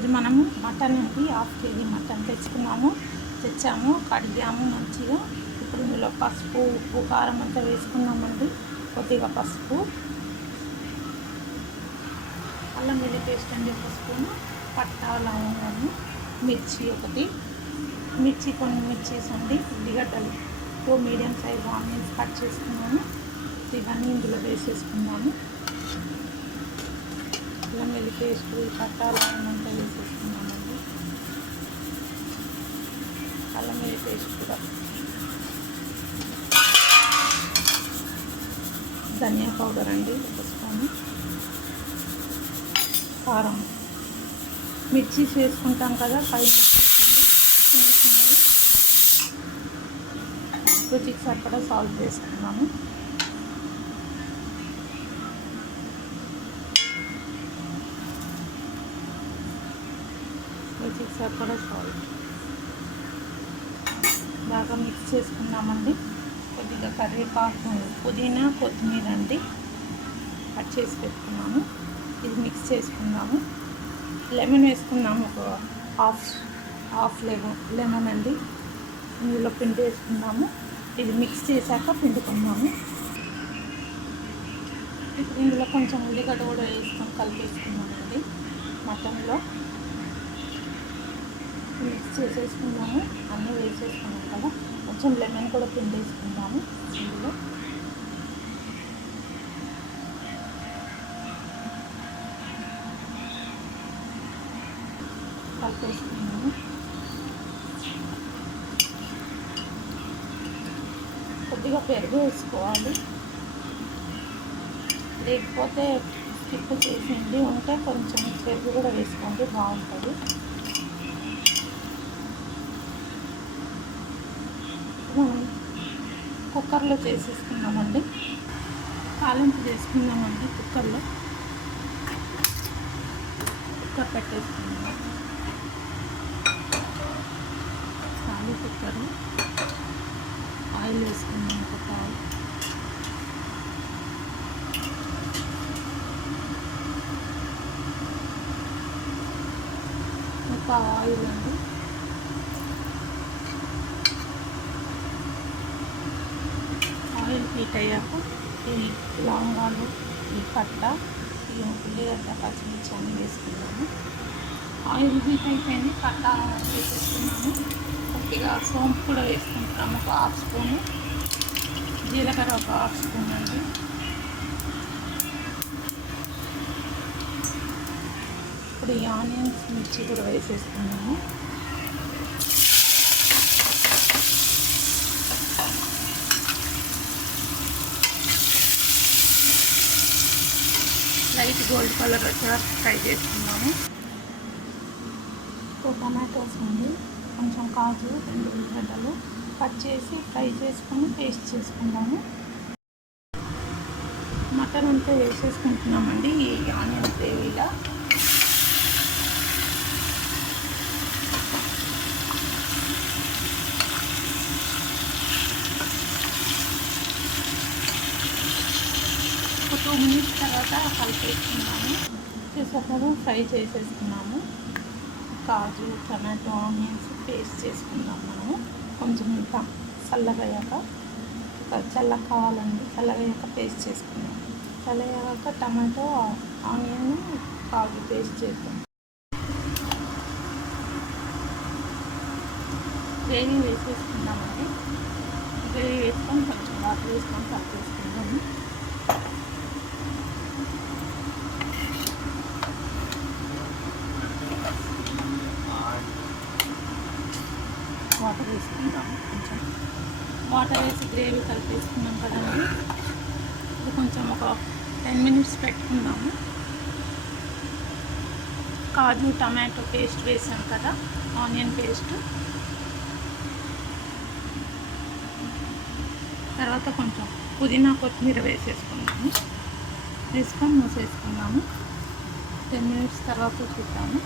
ఈరోజు మనము మటన్ అండి 1/2 kg మటన్ తెచ్చాము, కడిగాము మంచిగా. ఇప్పుడు ఇందులో పసుపు, ఉప్పు, కారం అంతా వేసుకున్నామండి. కొద్దిగా పసుపు, అల్లం వెల్లుల్లి పేస్ట్ అండి 1 స్పూను, పట్టా, లవంగాలు, మిర్చి కొన్ని మిర్చీస్ అండి, ఉల్లిగడ్డలు 2 మీడియం సైజ్ ఆనియన్స్ కట్ చేసుకున్నాము. ఇవన్నీ ఇందులో వేసేసుకున్నాము. అల్లం వెల్లుల్లి పేస్ట్, పట్టా, లవంగం అంతా వేసేసుకున్నామండి. అల్లం వెల్లుల్లి పేస్ట్ కూడా, ధనియా పౌడర్ అండి 1 స్పూను, కారం, మిర్చీస్ వేసుకుంటాం కదా 5 మిర్చీస్ అండి చిన్నవి. రుచికి సరిపడా సాల్ట్ వేసుకున్నాము. రుచికి సరిపడా సాల్ట్ బాగా మిక్స్ చేసుకున్నామండి. కొద్దిగా కరివేపాకు, పుదీనా, కొత్తిమీర అండి కట్ చేసి పెట్టుకున్నాము. ఇది మిక్స్ చేసుకున్నాము. లెమన్ వేసుకున్నాము, ఒక హాఫ్ లెమన్ అండి ఇందులో పిండి వేసుకున్నాము. ఇది మిక్స్ చేశాక పిండుకున్నాము. ఇప్పుడు ఇందులో కొంచెం ఉల్లిగడ్డ కూడా వేసుకొని కలిపేసుకున్నామండి. మటన్లో మిక్స్ చేసేసుకున్నాము, అన్నీ వేసేసుకున్నాం కదా. కొంచెం లెమన్ కూడా పిండేసుకుందాము. ఇందులో కలిపేసుకున్నాము. కొద్దిగా పెరుగు వేసుకోవాలి, లేకపోతే స్కిప్ చేసింది ఉంటే కొంచెం పెరుగు కూడా వేసుకోండి, బాగుంటుంది. మనం కుక్కర్లో చేసేసుకున్నామండి, తాలింపు చేసుకున్నామండి. కుక్కర్ పెట్టేసుకున్నాము. ఖాళీ కుక్కర్, ఆయిల్ వేసుకున్నాము, ఒక ఆయిల్ అండి. ఆయిల్ హీట్ అయ్యాక ఈ లవంగాలు, ఈ పట్ట, ఈ ఉల్లిగడ్డ, పచ్చిమిర్చి అన్నీ వేసుకున్నాము. ఆయిల్ హీట్ అయిపోయింది, పట్ట వేసేసుకున్నాము. కొద్దిగా సోంపు కూడా వేసుకుంటున్నాము, ఒక 1/2 స్పూను, జీలకర్ర ఒక 1/2 స్పూన్ అండి. ఇప్పుడు ఈ ఆనియన్స్, మిర్చి కూడా వేసేసుకున్నాము. లైట్ గోల్డ్ కలర్ వచ్చేవరకు ఫ్రై చేసుకున్నాము. టమాటోస్ అండి, కొంచెం కాజు, 2 ఉల్లిగడ్డలు కట్ చేసి ఫ్రై చేసుకొని పేస్ట్ చేసుకున్నాము. మటన్ అంతా వేసేసుకుంటున్నామండి ఈ ఆనియన్ గ్రేవీలో. ఒక 2 మినిట్స్ తర్వాత కలిపేసుకున్నాము. చేసాక ఫ్రై చేసేసుకున్నాము. కాజు, టమాటో, ఆనియన్స్ పేస్ట్ చేసుకున్నాము మనము. కొంచెం ఇంకా చల్లగయ్యాక, చల్లగా కావాలండి, చల్లగయ్యాక పేస్ట్ చేసుకున్నాము. చల్లగయ్యాక టమాటో, ఆనియన్, కాజు పేస్ట్ చేస్తాం. గ్రేవీ వేసేసుకున్నామండి. గ్రేవీ వేసుకొని కొంచెం వాటర్ వేసుకొని కలిపేసుకున్నాము. వాటర్ వేసుకుందాము. కొంచెం వాటర్ వేసి గ్రేవీ కలిపేసుకున్నాం కదండి. ఇది కొంచెం ఒక 10 మినిట్స్ పెట్టుకుందాము. కాజు, టమాటో పేస్ట్ వేసాం కదా, ఆనియన్ పేస్ట్, తర్వాత కొంచెం పుదీనా, కొత్తిమీర వేసేసుకున్నాము. వేసుకొని మూసేసుకున్నాము. 10 మినిట్స్ తర్వాత చూద్దాము.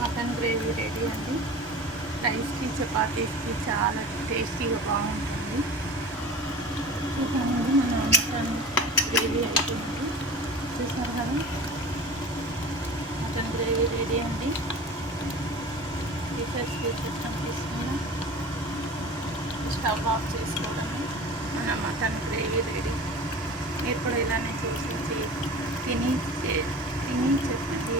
మటన్ గ్రేవీ రెడీ అండి. రైస్కి చపాతీస్కి చాలా టేస్టీగా బాగుంటుంది. చూసానండి మన మటన్ గ్రేవీ అయిపోయింది. చూసారు కదా, మటన్ గ్రేవీ రెడీ అండి. పీసెస్ తీసుకున్నా స్టవ్ ఆఫ్ చేసుకోవడమే. మన మటన్ గ్రేవీ రెడీ. మీరు కూడా ఇలానే చూసి తిని చెప్పండి